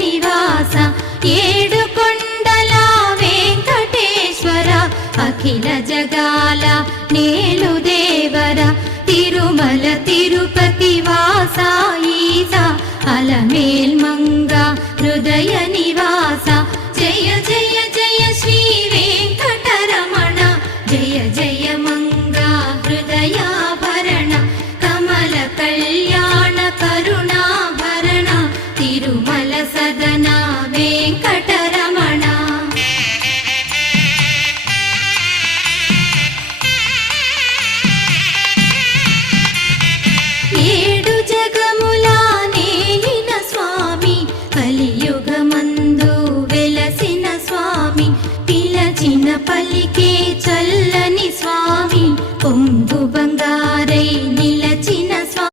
నివాస ఏడు కొండల వెంకటేశ్వర అఖిల జగాల నేలు దేవర తిరుమల తిరుపతి వాస ఈస అలమేల్ మంగ హృదయ నివాస జయ జయ జయ శ్రీ వెంకటరమణ జయ జయ మంగ హృదయాభరణ కమల కళ్యాణ కరుణాభరణ తిరుమల సదన వెంకటరమణ ఏడు జగముల నేలిన స్వామి కలియుగమ